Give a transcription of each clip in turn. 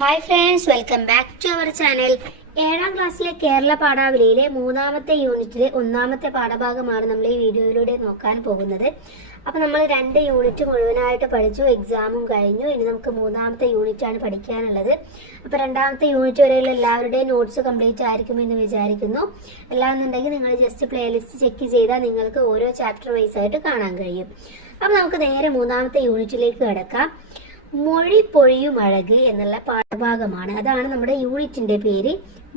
Hi friends, welcome back to our channel. 7ാം ക്ലാസ്സിലെ കേരള പാഠാവലിയിലെ 3ാമത്തെ യൂണിറ്റിലെ 1ാമത്തെ പാഠഭാഗമാണ് നമ്മൾ ഈ വീഡിയോയിലൂടെ നോക്കാൻ പോകുന്നത്. അപ്പൊ നമ്മൾ 2 യൂണിറ്റ് മുഴുവനായിട്ട് പഠിച്ചു, എക്സാമും കഴിഞ്ഞു. ഇനി നമുക്ക് 3ാമത്തെ യൂണിറ്റ് ആണ് പഠിക്കാനുള്ളത്. അപ്പൊ 2ാമത്തെ യൂണിറ്റ് വരെയുള്ള എല്ലാവരുടെയും നോട്ട്സ് കംപ്ലീറ്റ് ആയിരിക്കും എന്ന് വിചാരിക്കുന്നു. അല്ലാന്നുണ്ടെങ്കിൽ നിങ്ങൾ ജസ്റ്റ് പ്ലേലിസ്റ്റ് ചെക്ക് ചെയ്താൽ നിങ്ങൾക്ക് ഓരോ ചാപ്റ്റർ വൈസ് ആയിട്ട് കാണാൻ കഴിയും. അപ്പൊ നമുക്ക് നേരെ 3ാമത്തെ യൂണിറ്റിലേക്ക് കടക്കാം. മൊഴി പൊഴിയുമഴക് എന്നുള്ള പാഠഭാഗമാണ്. അതാണ് നമ്മുടെ യൂണിറ്റിന്റെ പേര്,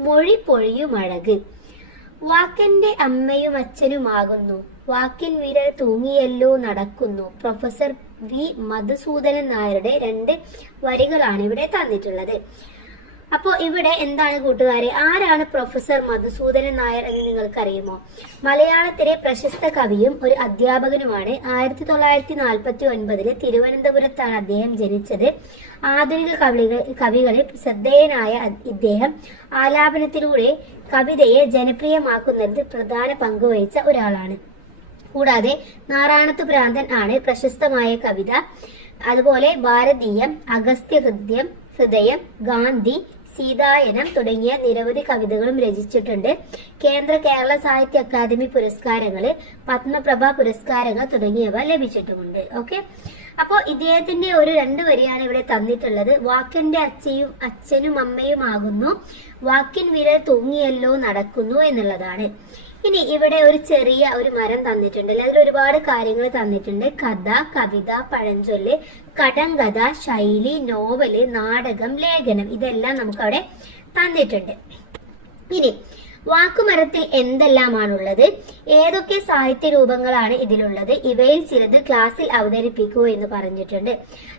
മൊഴി പൊഴിയുമഴക്. വാക്കെന്റെ അമ്മയും അച്ഛനുമാകുന്നു, വാക്കിൻ വിരൽ തൂങ്ങിയല്ലോ നടക്കുന്നു. പ്രൊഫസർ വി മധുസൂദനൻ നായരുടെ 2 വരികളാണ് ഇവിടെ തന്നിട്ടുള്ളത്. അപ്പോ ഇവിടെ എന്താണ് കൂട്ടുകാരെ, ആരാണ് പ്രൊഫസർ മധുസൂദനൻ നായർ എന്ന് നിങ്ങൾക്കറിയുമോ? മലയാളത്തിലെ പ്രശസ്ത കവിയും ഒരു അധ്യാപകനുമാണ്. 1949 തിരുവനന്തപുരത്താണ് അദ്ദേഹം ജനിച്ചത്. ആധുനിക കവികളിൽ ശ്രദ്ധേയനായ ഇദ്ദേഹം ആലാപനത്തിലൂടെ കവിതയെ ജനപ്രിയമാക്കുന്നതിൽ പ്രധാന പങ്കുവഹിച്ച ഒരാളാണ്. കൂടാതെ നാറാണത്ത് ഭ്രാന്തൻ ആണ് പ്രശസ്തമായ കവിത. അതുപോലെ ഭാരതീയം, അഗസ്ത്യ ഹൃദയം, ഗാന്ധി, സീതായനം തുടങ്ങിയ നിരവധി കവിതകളും രചിച്ചിട്ടുണ്ട്. കേരള സാഹിത്യ അക്കാദമി പുരസ്കാരങ്ങള്, പത്മപ്രഭ പുരസ്കാരങ്ങൾ തുടങ്ങിയവ ലഭിച്ചിട്ടുമുണ്ട്. ഓക്കെ, അപ്പോ ഇദ്ദേഹത്തിന്റെ ഒരു 2 വരിയാണ് ഇവിടെ തന്നിട്ടുള്ളത്. വാക്കിന്റെ അച്ഛനും അമ്മയുമാകുന്നു, വാക്കിൻ വിരൽ തൂങ്ങിയല്ലോ നടക്കുന്നു എന്നുള്ളതാണ്. ഇനി ഇവിടെ ഒരു ചെറിയ ഒരു മരം തന്നിട്ടുണ്ട്. അതിൽ ഒരുപാട് കാര്യങ്ങൾ തന്നിട്ടുണ്ട്. കഥ, കവിത, പഴഞ്ചൊല്ല്, കടങ്കഥ, ശൈലി, നോവല്, നാടകം, ലേഖനം, ഇതെല്ലാം നമുക്ക് അവിടെ തന്നിട്ടുണ്ട്. ഇനി വാക്കുമരത്തിൽ എന്തെല്ലാമാണുള്ളത്, ഏതൊക്കെ സാഹിത്യ രൂപങ്ങളാണ് ഇതിലുള്ളത്, ഇവയിൽ ചിലത് ക്ലാസ്സിൽ അവതരിപ്പിക്കൂ എന്ന് പറഞ്ഞിട്ടുണ്ട്.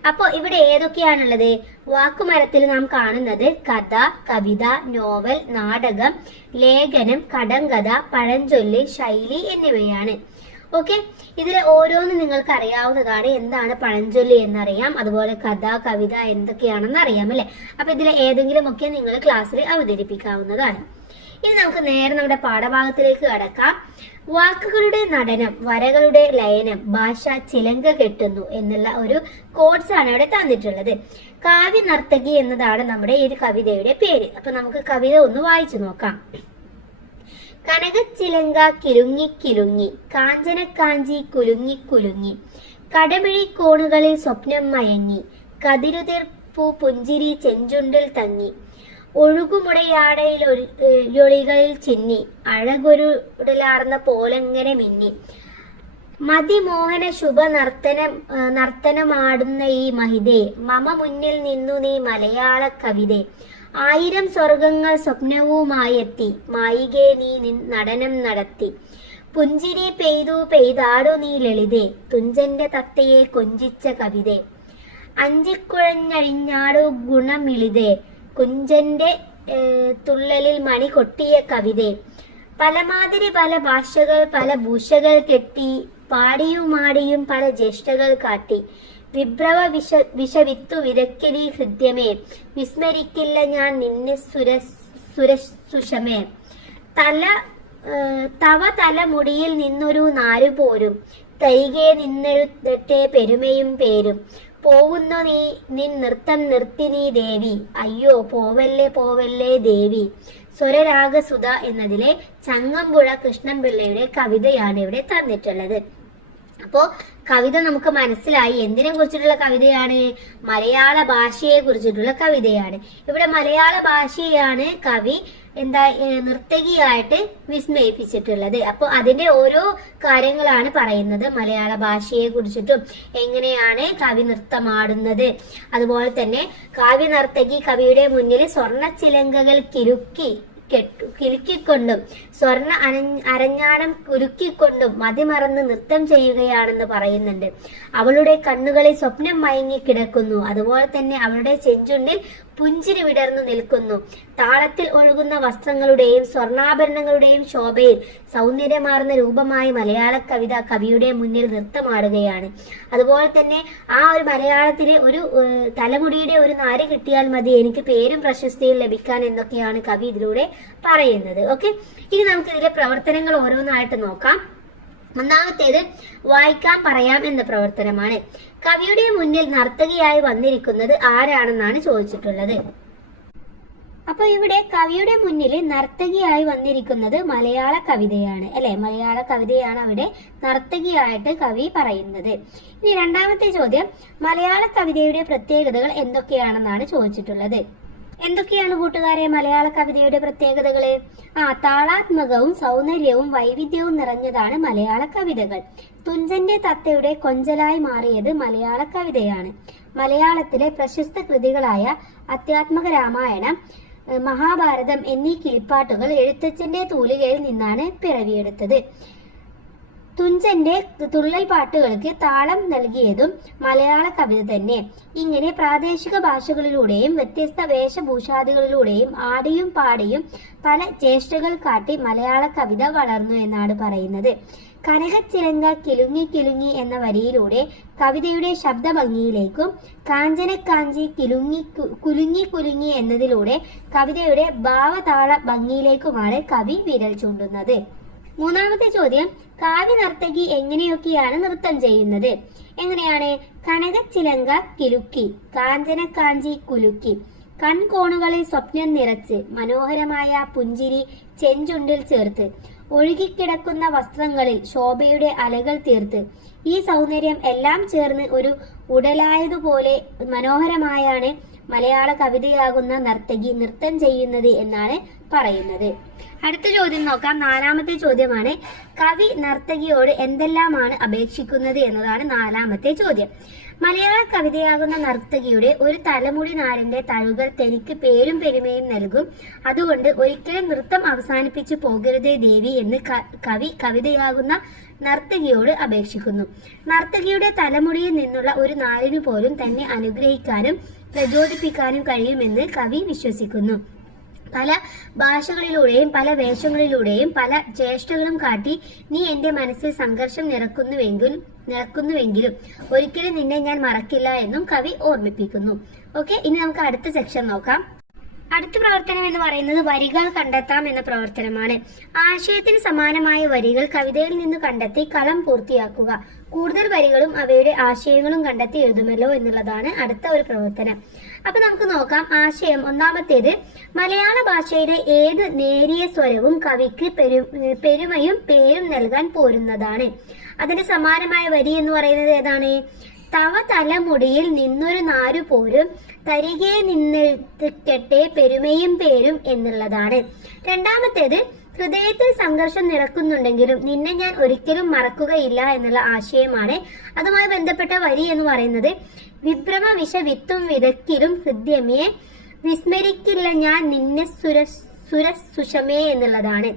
അപ്പോ ഇവിടെ ഏതൊക്കെയാണുള്ളത്? വാക്കുമരത്തിൽ നാം കാണുന്നത് കഥ, കവിത, നോവൽ, നാടകം, ലേഖനം, കടങ്കഥ, പഴഞ്ചൊല്ല്, ശൈലി എന്നിവയാണ്. ഓക്കെ, ഇതിൽ ഓരോന്നും നിങ്ങൾക്ക് അറിയാവുന്നതാണ്. എന്താണ് പഴഞ്ചൊല്ല് എന്നറിയാം, അതുപോലെ കഥ, കവിത എന്തൊക്കെയാണെന്ന് അറിയാം അല്ലെ. അപ്പൊ ഇതിൽ ഏതെങ്കിലും ഒക്കെ നിങ്ങൾ ക്ലാസ്സിൽ അവതരിപ്പിക്കാവുന്നതാണ്. ഇനി നമുക്ക് നേരെ നമ്മുടെ പാഠഭാഗത്തിലേക്ക് കടക്കാം. വാക്കുകളുടെ നടനം, വരകളുടെ ലയനം, ഭാഷ ചിലങ്ക കെട്ടുന്നു എന്നുള്ള ഒരു കോഡ്സ് ആണ് ഇവിടെ തന്നിട്ടുള്ളത്. കാവ്യ നർത്തകി എന്നതാണ് നമ്മുടെ ഈ കവിതയുടെ പേര്. അപ്പൊ നമുക്ക് കവിത ഒന്ന് വായിച്ചു നോക്കാം. കനകച്ചിലങ്ക കിലുങ്ങി കിലുങ്ങി, കാഞ്ചനക്കാഞ്ചി കുലുങ്ങി കുലുങ്ങി, കടമിഴി കോണുകളിൽ സ്വപ്നം മയങ്ങി, കതിരുതിർപ്പു പുഞ്ചിരി ചെഞ്ചുണ്ടിൽ തങ്ങി, ഒഴുകുമുടയാടയിലൊളികളിൽ ചിന്നി, അഴകൊരുടലാർന്ന പോലങ്ങനെ മിന്നി, മതിമോഹന ശുഭ നർത്തനമാടുന്ന ഈ മഹിതേ, മമ മുന്നിൽ നിന്നു നീ മലയാള കവിതേ, 1000 സ്വർഗങ്ങൾ സ്വപ്നവുമായെത്തി, മായികേ നീ നടനം നടത്തി, പുഞ്ചിരി പെയ്താടു നീ ലളിതേ, തുഞ്ചന്റെ തത്തയെ കൊഞ്ചിച്ച കവിതേ, അഞ്ചിക്കുഴഞ്ഞഴിഞ്ഞാടു ഗുണമിളിതേ, കുഞ്ചന്റെ തുള്ളലിൽ മണി കൊട്ടിയ കവിതേ, പലമാതിരി പല ഭാഷകൾ പല ഭൂഷകൾ കെട്ടി, പാടിയുമാടിയും പല ജ്യേഷ്ഠകൾ കാട്ടി, വിഭ്രവ വിഷവിത്തു വിരക്കിലി ഹൃദ്യമേ, വിസ്മരിക്കില്ല ഞാൻ നിന്നെ സുഷമേ, തവ തലമുടിയിൽ നിന്നൊരു നാരു പോരും, തൈകെ നിന്നെഴുത്തട്ടെ പെരുമയും പേരും, പോവുന്നു നിൻ നൃത്തം നിർത്തി നീ ദേവി, അയ്യോ പോവല്ലേ പോവല്ലേ ദേവി. സ്വരരാഗസുധ എന്നതിലെ ചങ്ങമ്പുഴ കൃഷ്ണൻപിള്ളയുടെ കവിതയാണ് ഇവിടെ തന്നിട്ടുള്ളത്. അപ്പോ കവിത നമുക്ക് മനസ്സിലായി. എന്തിനെ കുറിച്ചിട്ടുള്ള കവിതയാണ്? മലയാള ഭാഷയെ കുറിച്ചിട്ടുള്ള കവിതയാണ്. ഇവിടെ മലയാള ഭാഷയാണ് കവി നർത്തകിയായിട്ട് വിസ്മയിപ്പിച്ചിട്ടുള്ളത്. അപ്പൊ അതിന്റെ ഓരോ കാര്യങ്ങളാണ് പറയുന്നത്. മലയാള ഭാഷയെ കുറിച്ചിട്ടും എങ്ങനെയാണ് കവി നൃത്തമാടുന്നത്, അതുപോലെ തന്നെ കാവ്യ നർത്തകി കവിയുടെ മുന്നിൽ സ്വർണ്ണ ചിലങ്കകൾ കിലുക്കിക്കൊണ്ടും സ്വർണ്ണ അരഞ്ഞാണം കുലുക്കിക്കൊണ്ടും മതിമറന്ന് നൃത്തം ചെയ്യുകയാണെന്ന് പറയുന്നുണ്ട്. അവളുടെ കണ്ണുകളിൽ സ്വപ്നം മയങ്ങി കിടക്കുന്നു, അതുപോലെ തന്നെ അവളുടെ ചെഞ്ചുണ്ടിൽ പുഞ്ചിരി വിടർന്നു നിൽക്കുന്നു. താളത്തിൽ ഒഴുകുന്ന വസ്ത്രങ്ങളുടെയും സ്വർണ്ണാഭരണങ്ങളുടെയും ശോഭയിൽ സൗന്ദര്യമാർന്ന രൂപമായി മലയാള കവിത കവിയുടെ മുന്നിൽ നൃത്തമാടുകയാണ്. അതുപോലെ തന്നെ ആ ഒരു മലയാളത്തിലെ ഒരു തലമുടിയുടെ ഒരു നാര് കിട്ടിയാൽ മതി എനിക്ക് പേരും പ്രശസ്തിയും ലഭിക്കാൻ എന്നൊക്കെയാണ് കവി ഇതിലൂടെ പറയുന്നത്. ഓക്കെ, ഇനി നമുക്ക് ഇതിലെ പ്രവർത്തനങ്ങൾ ഓരോന്നായിട്ട് നോക്കാം. ഒന്നാമത്തേത് വായിക്കാൻ പറയാം എന്ന പ്രവർത്തനമാണ്. കവിയുടെ മുന്നിൽ നർത്തകിയായി വന്നിരിക്കുന്നത് ആരാണെന്നാണ് ചോദിച്ചിട്ടുള്ളത്. അപ്പൊ ഇവിടെ കവിയുടെ മുന്നിൽ നർത്തകിയായി വന്നിരിക്കുന്നത് മലയാള കവിതയാണ് അല്ലെ. മലയാള കവിതയാണ് അവിടെ നർത്തകിയായിട്ട് കവി പറയുന്നത്. ഇനി രണ്ടാമത്തെ ചോദ്യം, മലയാള കവിതയുടെ പ്രത്യേകതകൾ എന്തൊക്കെയാണെന്നാണ് ചോദിച്ചിട്ടുള്ളത്. എന്തൊക്കെയാണ് കൂട്ടുകാരെ മലയാള കവിതയുടെ പ്രത്യേകതകള്? താളാത്മകവും സൗന്ദര്യവും വൈവിധ്യവും നിറഞ്ഞതാണ് മലയാള കവിതകൾ. തുഞ്ചന്റെ തത്തയുടെ കൊഞ്ചലായി മാറിയത് മലയാള കവിതയാണ്. മലയാളത്തിലെ പ്രശസ്ത കൃതികളായ അധ്യാത്മക രാമായണം, മഹാഭാരതം എന്നീ കിളിപ്പാട്ടുകൾ എഴുത്തച്ഛന്റെ തൂലികയിൽ നിന്നാണ് പിറവിയെടുത്തത്. തുഞ്ചന്റെ തുള്ളൽ പാട്ടുകൾക്ക് താളം നൽകിയതും മലയാള കവിത തന്നെ. ഇങ്ങനെ പ്രാദേശിക ഭാഷകളിലൂടെയും വ്യത്യസ്ത വേഷഭൂഷാദികളിലൂടെയും ആടിയും പാടിയും പല ചേഷ്ടകൾ കാട്ടി മലയാള കവിത വളർന്നു എന്നാണ് പറയുന്നത്. കനകച്ചിലങ്ക കിലുങ്ങി കിലുങ്ങി എന്ന വരിയിലൂടെ കവിതയുടെ ശബ്ദഭംഗിയിലേക്കും കാഞ്ചനക്കാഞ്ചി കുലുങ്ങി കുലുങ്ങി എന്നതിലൂടെ കവിതയുടെ ഭാവതാള ഭംഗിയിലേക്കുമാണ് കവി വിരൽ ചൂണ്ടുന്നത്. മൂന്നാമത്തെ ചോദ്യം, കാവ്യ നർത്തകി എങ്ങനെയൊക്കെയാണ് നൃത്തം ചെയ്യുന്നത്? എങ്ങനെയാണ്? കനകച്ചിലങ്ക കിലുക്കി, കാഞ്ചനക്കാഞ്ചി കുലുക്കി, കൺകോണുകളിൽ സ്വപ്നം നിറച്ച്, മനോഹരമായ പുഞ്ചിരി ചെഞ്ചുണ്ടിൽ ചേർത്ത്, ഒഴുകിക്കിടക്കുന്ന വസ്ത്രങ്ങളിൽ ശോഭയുടെ അലകൾ തീർത്ത്, ഈ സൗന്ദര്യം എല്ലാം ചേർന്ന് ഒരു ഉടലായതുപോലെ മനോഹരമായാണ് മലയാള കവിതയാകുന്ന നർത്തകി നൃത്തം ചെയ്യുന്നത് എന്നാണ് പറയുന്നത്. അടുത്ത ചോദ്യം നോക്കാം. നാലാമത്തെ ചോദ്യമാണ്, കവി നർത്തകിയോട് എന്തെല്ലാമാണ് അപേക്ഷിക്കുന്നത് എന്നതാണ് നാലാമത്തെ ചോദ്യം. മലയാള കവിതയാകുന്ന നർത്തകിയുടെ ഒരു തലമുടി നാടിന്റെ തഴുകൽ തനിക്ക് പേരും പെരുമയും നൽകും. അതുകൊണ്ട് ഒരിക്കലും നൃത്തം അവസാനിപ്പിച്ചു പോകരുതേ ദേവി എന്ന് കവി കവിതയാകുന്ന നർത്തകിയോട് അപേക്ഷിക്കുന്നു. നർത്തകിയുടെ തലമുടിയിൽ നിന്നുള്ള ഒരു നാരിനു പോലും തന്നെ അനുഗ്രഹിക്കാനും പ്രചോദിപ്പിക്കാനും കഴിയുമെന്ന് കവി വിശ്വസിക്കുന്നു. പല ഭാഷകളിലൂടെയും പല വേഷങ്ങളിലൂടെയും പല ചേഷ്ടകളും കാട്ടി നീ എന്റെ മനസ്സിൽ സംഘർഷം നിറക്കുന്നുവെങ്കിലും ഒരിക്കലും നിന്നെ ഞാൻ മറക്കില്ല എന്നും കവി ഓർമ്മിപ്പിക്കുന്നു. ഓക്കെ, ഇനി നമുക്ക് അടുത്ത സെക്ഷൻ നോക്കാം. അടുത്ത പ്രവർത്തനം എന്ന് പറയുന്നത് വരികൾ കണ്ടെത്താം എന്ന പ്രവർത്തനമാണ്. ആശയത്തിന് സമാനമായ വരികൾ കവിതയിൽ നിന്ന് കണ്ടെത്തി കളം പൂർത്തിയാക്കുക. കൂടുതൽ വരികളും അവയുടെ ആശയങ്ങളും കണ്ടെത്തി എഴുതുമല്ലോ എന്നുള്ളതാണ് അടുത്ത ഒരു പ്രവർത്തനം. അപ്പൊ നമുക്ക് നോക്കാം. ആശയം ഒന്നാമത്തേത്, മലയാള ഭാഷയുടെ ഏത് നേരിയ സ്വരവും കവിക്ക് പെരുമയും പേരും നൽകാൻ പോരുന്നതാണ്. അതിന് സമാനമായ വരി എന്ന് പറയുന്നത് ഏതാണ്? തവ തലമുടിയിൽ നിന്നൊരു നാരു പോരും തരികെ നിന്നെടുക്കട്ടെ പെരുമയും പേരും എന്നുള്ളതാണ്. രണ്ടാമത്തേത്, ഹൃദയത്തിൽ സംഘർഷം നിറക്കുന്നുണ്ടെങ്കിലും നിന്നെ ഞാൻ ഒരിക്കലും മറക്കുകയില്ല എന്നുള്ള ആശയമാണ്. അതുമായി ബന്ധപ്പെട്ട വരി എന്ന് പറയുന്നത്, വിഭ്രമ വിഷ വിത്തും വിതക്കിലും ഹൃദയമേ വിസ്മരിക്കില്ല ഞാൻ നിന്നെ സുരസുഷമേ എന്നുള്ളതാണ്.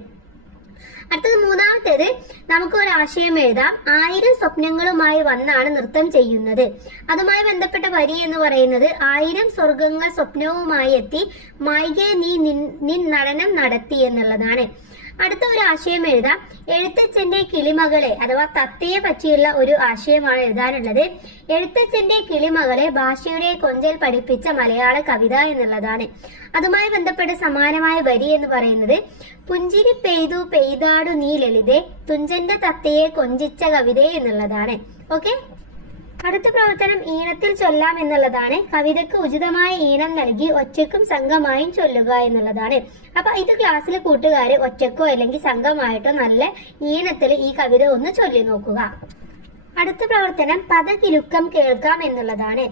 അടുത്തത് മൂന്നാമത്തേത്, നമുക്ക് ഒരു ആശയം എഴുതാം. 1000 സ്വപ്നങ്ങളുമായി വന്നാണ് നൃത്തം ചെയ്യുന്നത്. അതുമായി ബന്ധപ്പെട്ട വരി എന്ന് പറയുന്നത്, 1000 സ്വർഗങ്ങൾ സ്വപ്നവുമായി എത്തി മായികെ നീ നിൻ നടനം നടത്തി എന്നുള്ളതാണ്. അടുത്ത ഒരു ആശയം എഴുതാം. എഴുത്തച്ഛന്റെ കിളിമകളെ അഥവാ തത്തയെ പറ്റിയുള്ള ഒരു ആശയമാണ് എഴുതാനുള്ളത്. എഴുത്തച്ഛന്റെ കിളിമകളെ ഭാഷയുടെ കൊഞ്ചൽ പഠിപ്പിച്ച മലയാള കവിത എന്നുള്ളതാണ്. അതുമായി ബന്ധപ്പെട്ട സമാനമായ വരി എന്ന് പറയുന്നത്, പുഞ്ചിരി പെയ്തു പെയ്താടു നീ ലളിതേ തുഞ്ചന്റെ തത്തയെ കൊഞ്ചിച്ച കവിത എന്നുള്ളതാണ്. ഓക്കെ, അടുത്ത പ്രവർത്തനം ഈണത്തിൽ ചൊല്ലാം എന്നുള്ളതാണ്. കവിതയ്ക്ക് ഉചിതമായ ഈണം നൽകി ഒറ്റയ്ക്കും സംഘമായും ചൊല്ലുക എന്നുള്ളതാണ്. അപ്പൊ ഇത് ക്ലാസ്സിൽ കൂട്ടുകാര് ഒറ്റയ്ക്കോ അല്ലെങ്കിൽ സംഘമായിട്ടോ നല്ല ഈണത്തിൽ ഈ കവിത ഒന്ന് ചൊല്ലി നോക്കുക. അടുത്ത പ്രവർത്തനം പദകിലുക്കം കേൾക്കാം എന്നുള്ളതാണ്.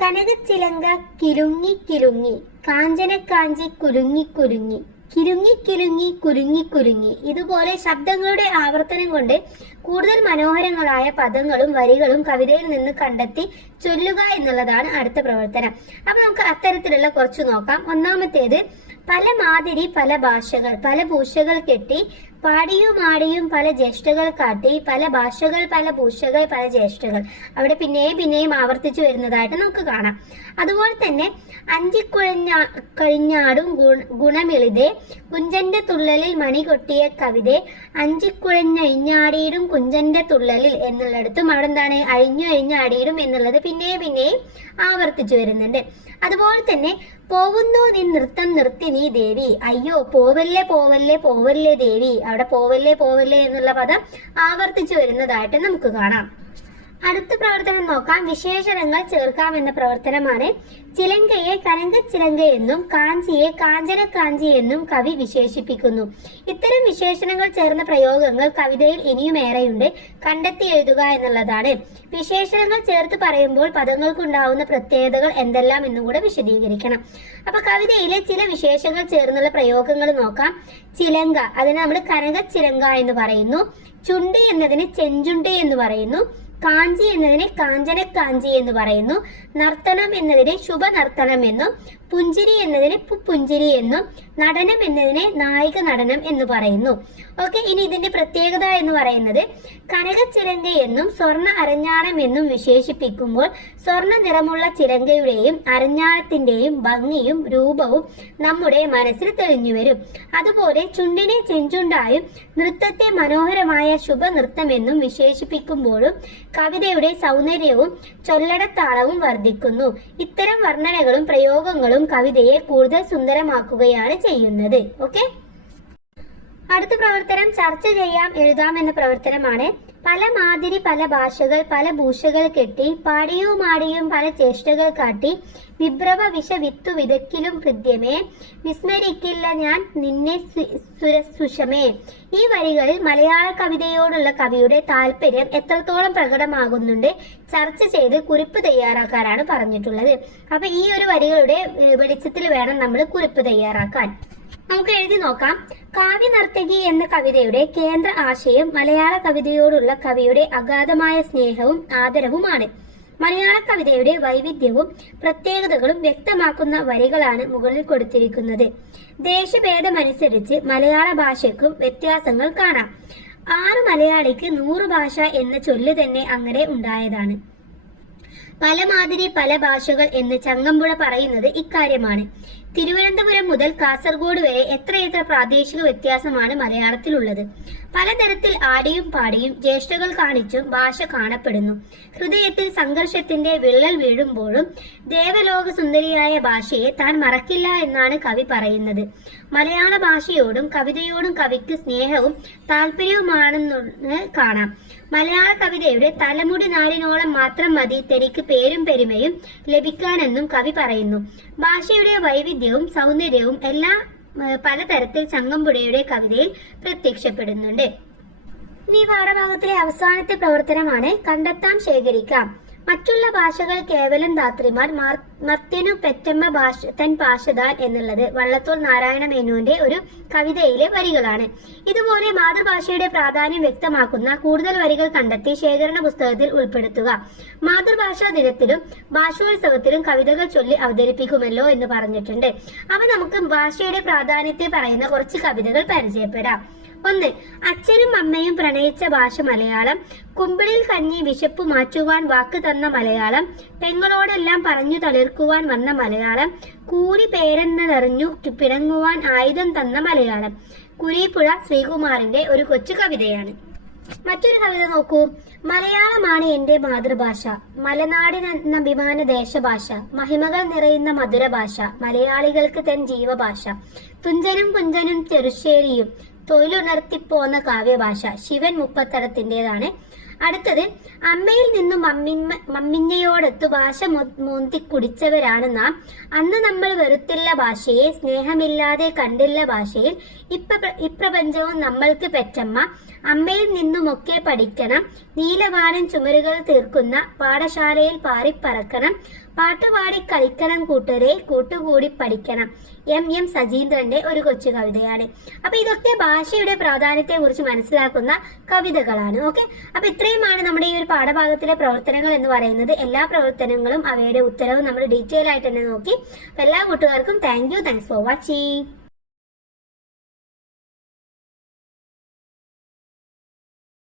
കനകച്ചിലങ്ക കിലുങ്ങി കിലുങ്ങി കാഞ്ചനക്കാഞ്ചി കുലുങ്ങി കുലുങ്ങി കിലുങ്ങി കിലുങ്ങി കുലുങ്ങി കുലുങ്ങി. ഇതുപോലെ ശബ്ദങ്ങളുടെ ആവർത്തനം കൊണ്ട് കൂടുതൽ മനോഹരങ്ങളായ പദങ്ങളും വരികളും കവിതയിൽ നിന്ന് കണ്ടെത്തി ചൊല്ലുക എന്നുള്ളതാണ് അടുത്ത പ്രവർത്തനം. അപ്പൊ നമുക്ക് അത്തരത്തിലുള്ള കുറച്ച് നോക്കാം. ഒന്നാമത്തേത്, പല മാതിരി പല ഭാഷകൾ പല ഭൂഷകൾ കെട്ടി പാടിയും ആടിയും പല ജ്യേഷ്ഠകൾ കാട്ടി പല ഭാഷകൾ പല ഭൂഷകൾ പല ജ്യേഷ്ഠകൾ. അവിടെ പിന്നെയും ആവർത്തിച്ചു വരുന്നതായിട്ട് നമുക്ക് കാണാം. അതുപോലെ തന്നെ കഴിഞ്ഞാടും ഗുണമെളിതേ കുഞ്ചന്റെ തുള്ളലിൽ മണി കൊട്ടിയ കവിതേ അഞ്ചിക്കുഴഞ്ഞഴിഞ്ഞാടിയിടും കുഞ്ചന്റെ തുള്ളലിൽ എന്നുള്ളിടത്തും അവിടെ എന്താണ് അഴിഞ്ഞാടിയിടും എന്നുള്ളത് പിന്നെയും ആവർത്തിച്ചു വരുന്നുണ്ട്. അതുപോലെ തന്നെ പോവുന്നു നിൻ നൃത്തം നിർത്തി നീ ദേവി, അയ്യോ പോവല്ലേ പോവല്ലേ പോവല്ലേ ദേവി, അവിടെ പോവല്ലേ പോവല്ലേ എന്നുള്ള പദം ആവർത്തിച്ചു വരുന്നതായിട്ട് നമുക്ക് കാണാം. അടുത്ത പ്രവർത്തനം നോക്കാം. വിശേഷണങ്ങൾ ചേർക്കാം എന്ന പ്രവർത്തനമാണ്. ചിലങ്കയെ കനകച്ചിലങ്ക എന്നും കാഞ്ചിയെ കാഞ്ചനക്കാഞ്ചി എന്നും കവി വിശേഷിപ്പിക്കുന്നു. ഇത്തരം വിശേഷണങ്ങൾ ചേർന്ന പ്രയോഗങ്ങൾ കവിതയിൽ ഇനിയുമേറെയുണ്ട്. കണ്ടെത്തി എഴുതുക എന്നുള്ളതാണ്. വിശേഷണങ്ങൾ ചേർത്ത് പറയുമ്പോൾ പദങ്ങൾക്കുണ്ടാവുന്ന പ്രത്യേകതകൾ എന്തെല്ലാം എന്നും കൂടെ വിശദീകരിക്കണം. അപ്പൊ കവിതയിലെ ചില വിശേഷങ്ങൾ ചേർന്നുള്ള പ്രയോഗങ്ങൾ നോക്കാം. ചിലങ്ക, അതിനെ നമ്മൾ കനകച്ചിലങ്ക എന്ന് പറയുന്നു. ചുണ്ടി എന്നതിന് ചെഞ്ചുണ്ടി എന്ന് പറയുന്നു. കാഞ്ചി എന്നതിനെ കാഞ്ചനക്കാഞ്ചി എന്ന് പറയുന്നു. നർത്തനം എന്നതിനെ ശുഭനർത്തനം എന്നും, പുഞ്ചിരി എന്നതിനെ പുഞ്ചിരി എന്നും, നടനം എന്നതിനെ നായിക നടനം എന്ന് പറയുന്നു. ഓക്കെ, ഇനി ഇതിന്റെ പ്രത്യേകത എന്ന് പറയുന്നത് കനകച്ചിലങ്ക എന്നും സ്വർണ്ണ അരഞ്ഞാണം എന്നും വിശേഷിപ്പിക്കുമ്പോൾ സ്വർണ്ണ നിറമുള്ള ചിലങ്കയുടെയും അരഞ്ഞാണത്തിന്റെയും ഭംഗിയും രൂപവും നമ്മുടെ മനസ്സിൽ തെളിഞ്ഞു വരും. അതുപോലെ ചുണ്ടിനെ ചെഞ്ചുണ്ടായും നൃത്തത്തെ മനോഹരമായ ശുഭനൃത്തം എന്നും വിശേഷിപ്പിക്കുമ്പോഴും കവിതയുടെ സൗന്ദര്യവും ചൊല്ലടത്താളവും വർദ്ധിക്കുന്നു. ഇത്തരം വർണ്ണനകളും പ്രയോഗങ്ങളും കവിതയെ കൂടുതൽ സുന്ദരമാക്കുകയാണ് ചെയ്യുന്നത്. ഓക്കെ, അടുത്ത പ്രവർത്തനം ചർച്ച ചെയ്യാം എഴുതാം എന്ന പ്രവർത്തനമാണ്. പല മാതിരി പല ഭാഷകൾ പല ഭൂഷകൾ കെട്ടി പാടിയും ആടിയും പല ചേഷ്ടകൾ കാട്ടി വിഭ്രവ വിഷ വിത്തു വിതക്കിലും ഹൃദ്യമേ വിസ്മരിക്കില്ല ഞാൻ നിന്നെ സുരസുഷമേ. ഈ വരികളിൽ മലയാള കവിതയോടുള്ള കവിയുടെ താല്പര്യം എത്രത്തോളം പ്രകടമാകുന്നുണ്ട് ചർച്ച ചെയ്ത് കുറിപ്പ് തയ്യാറാക്കാനാണ് പറഞ്ഞിട്ടുള്ളത്. അപ്പൊ ഈ ഒരു വരികളുടെ വെളിച്ചത്തിൽ വേണം നമ്മൾ കുറിപ്പ് തയ്യാറാക്കാൻ. നമുക്ക് എഴുതി നോക്കാം. കാവ്യനർത്തകി എന്ന കവിതയുടെ കേന്ദ്ര ആശയം മലയാള കവിതയോടുള്ള കവിയുടെ അഗാധമായ സ്നേഹവും ആദരവുമാണ്. മലയാള കവിതയുടെ വൈവിധ്യവും പ്രത്യേകതകളും വ്യക്തമാക്കുന്ന വരികളാണ് മുകളിൽ കൊടുത്തിരിക്കുന്നത്. ദേശഭേദമനുസരിച്ച് മലയാള ഭാഷയ്ക്കും വ്യത്യാസങ്ങൾ കാണാം. 6 മലയാളിക്ക് 100 ഭാഷ എന്ന ചൊല്ല് തന്നെ അങ്ങനെ ഉണ്ടായതാണ്. പല മാതിരി പല ഭാഷകൾ എന്ന് ചങ്ങമ്പുഴ പറയുന്നത് ഇക്കാര്യമാണ്. തിരുവനന്തപുരം മുതൽ കാസർഗോഡ് വരെ എത്രയെത്ര പ്രാദേശിക വ്യത്യാസമാണ് മലയാളത്തിലുള്ളത്. പലതരത്തിൽ ആടിയും പാടിയും ജ്യേഷ്ഠകൾ കാണിച്ചും ഭാഷ കാണപ്പെടുന്നു. ഹൃദയത്തിൽ സംഘർഷത്തിന്റെ വിള്ളൽ വീഴുമ്പോഴും ദേവലോക സുന്ദരിയായ ഭാഷയെ താൻ മറക്കില്ല എന്നാണ് കവി പറയുന്നത്. മലയാള ഭാഷയോടും കവിതയോടും കവിക്ക് സ്നേഹവും താല്പര്യവുമാണെന്ന് കാണാം. മലയാള കവിതയുടെ തലമുടി നാരിനോളം മാത്രം മതി തനിക്ക് പേരും പെരുമയും ലഭിക്കാനെന്നും കവി പറയുന്നു. ഭാഷയുടെ വൈവിധ്യവും സൗന്ദര്യവും എല്ലാം പലതരത്തിൽ ചങ്ങമ്പുഴയുടെ കവിതയിൽ പ്രത്യക്ഷപ്പെടുന്നുണ്ട്. ഇനി പാഠഭാഗത്തിലെ അവസാനത്തെ പ്രവർത്തനമാണ് കണ്ടെത്താം ശേഖരിക്കാം. മറ്റുള്ള ഭാഷകൾ കേവലം ധാത്രിമാർ മർത്യനു പെറ്റമ്മ തൻ ഭാഷതാൻ എന്നുള്ളത് വള്ളത്തോൾ നാരായണ മേനോന്റെ ഒരു കവിതയിലെ വരികളാണ്. ഇതുപോലെ മാതൃഭാഷയുടെ പ്രാധാന്യം വ്യക്തമാക്കുന്ന കൂടുതൽ വരികൾ കണ്ടെത്തി ശേഖരണ പുസ്തകത്തിൽ ഉൾപ്പെടുത്തുക. മാതൃഭാഷാ ദിനത്തിലും ഭാഷോത്സവത്തിലും കവിതകൾ ചൊല്ലി അവതരിപ്പിക്കുമല്ലോ എന്ന് പറഞ്ഞിട്ടുണ്ട്. അവ നമുക്ക് ഭാഷയുടെ പ്രാധാന്യത്തെ പറയുന്ന കുറച്ച് കവിതകൾ പരിചയപ്പെടാം. 1. അച്ഛനും അമ്മയും പ്രണയിച്ച ഭാഷ മലയാളം. കുമ്പിളിൽ കഞ്ഞി വിശപ്പു മാറ്റുവാൻ വാക്ക് തന്ന മലയാളം. പെങ്ങളോടെല്ലാം പറഞ്ഞു തളിർക്കുവാൻ വന്ന മലയാളം. കൂടി പേരെന്നതറിഞ്ഞു പിണങ്ങുവാൻ ആയുധം തന്ന മലയാളം. കുരീപ്പുഴ ശ്രീകുമാറിന്റെ ഒരു കൊച്ചു കവിതയാണ്. മറ്റൊരു കവിത നോക്കൂ. മലയാളമാണ് എന്റെ മാതൃഭാഷ, മലനാടിനെന്ന അഭിമാന ദേശഭാഷ, മഹിമകൾ നിറയുന്ന മധുരഭാഷ, മലയാളികൾക്ക് തൻ ജീവഭാഷ, തുഞ്ചനും കുഞ്ചനും ചെറുശ്ശേരിയും തൊഴിലുണർത്തിപ്പോന്ന കാവ്യഭാഷ. ശിവൻ മുപ്പത്തടത്തിൻ്റെതാണ്. അടുത്തത് അമ്മയിൽ നിന്നും മമ്മിഞ്ഞയോടൊത്തു ഭാഷ മോന്തി കുടിച്ചവരാണ് നാം. അന്ന് നമ്മൾ വെറുത്തില്ല ഭാഷയെ, സ്നേഹമില്ലാതെ കണ്ടില്ല ഭാഷയിൽ. ഇപ്രപഞ്ചവും നമ്മൾക്ക് പെറ്റമ്മ, അമ്മയിൽ നിന്നുമൊക്കെ പഠിക്കണം. നീലവാനം ചുമരുകൾ തീർക്കുന്ന പാഠശാലയിൽ പാറിപ്പറക്കണം. പാട്ടുപാടി കളിക്കണം കൂട്ടരെ, കൂട്ടുകൂടി പഠിക്കണം. എം സജീന്ദ്രന്റെ ഒരു കൊച്ചു കവിതയാണ്. അപ്പൊ ഇതൊക്കെ ഭാഷയുടെ പ്രാധാന്യത്തെ കുറിച്ച് മനസ്സിലാക്കുന്ന കവിതകളാണ്. ഓക്കെ, അപ്പൊ ഇത്രയുമാണ് നമ്മുടെ ഈ ഒരു പാഠഭാഗത്തിലെ പ്രവർത്തനങ്ങൾ എന്ന് പറയുന്നത്. എല്ലാ പ്രവർത്തനങ്ങളും അവയുടെ ഉത്തരവും നമ്മൾ ഡീറ്റെയിൽ ആയിട്ട് തന്നെ നോക്കി. എല്ലാ കൂട്ടുകാർക്കും താങ്ക്സ് ഫോർ വാച്ചിങ്.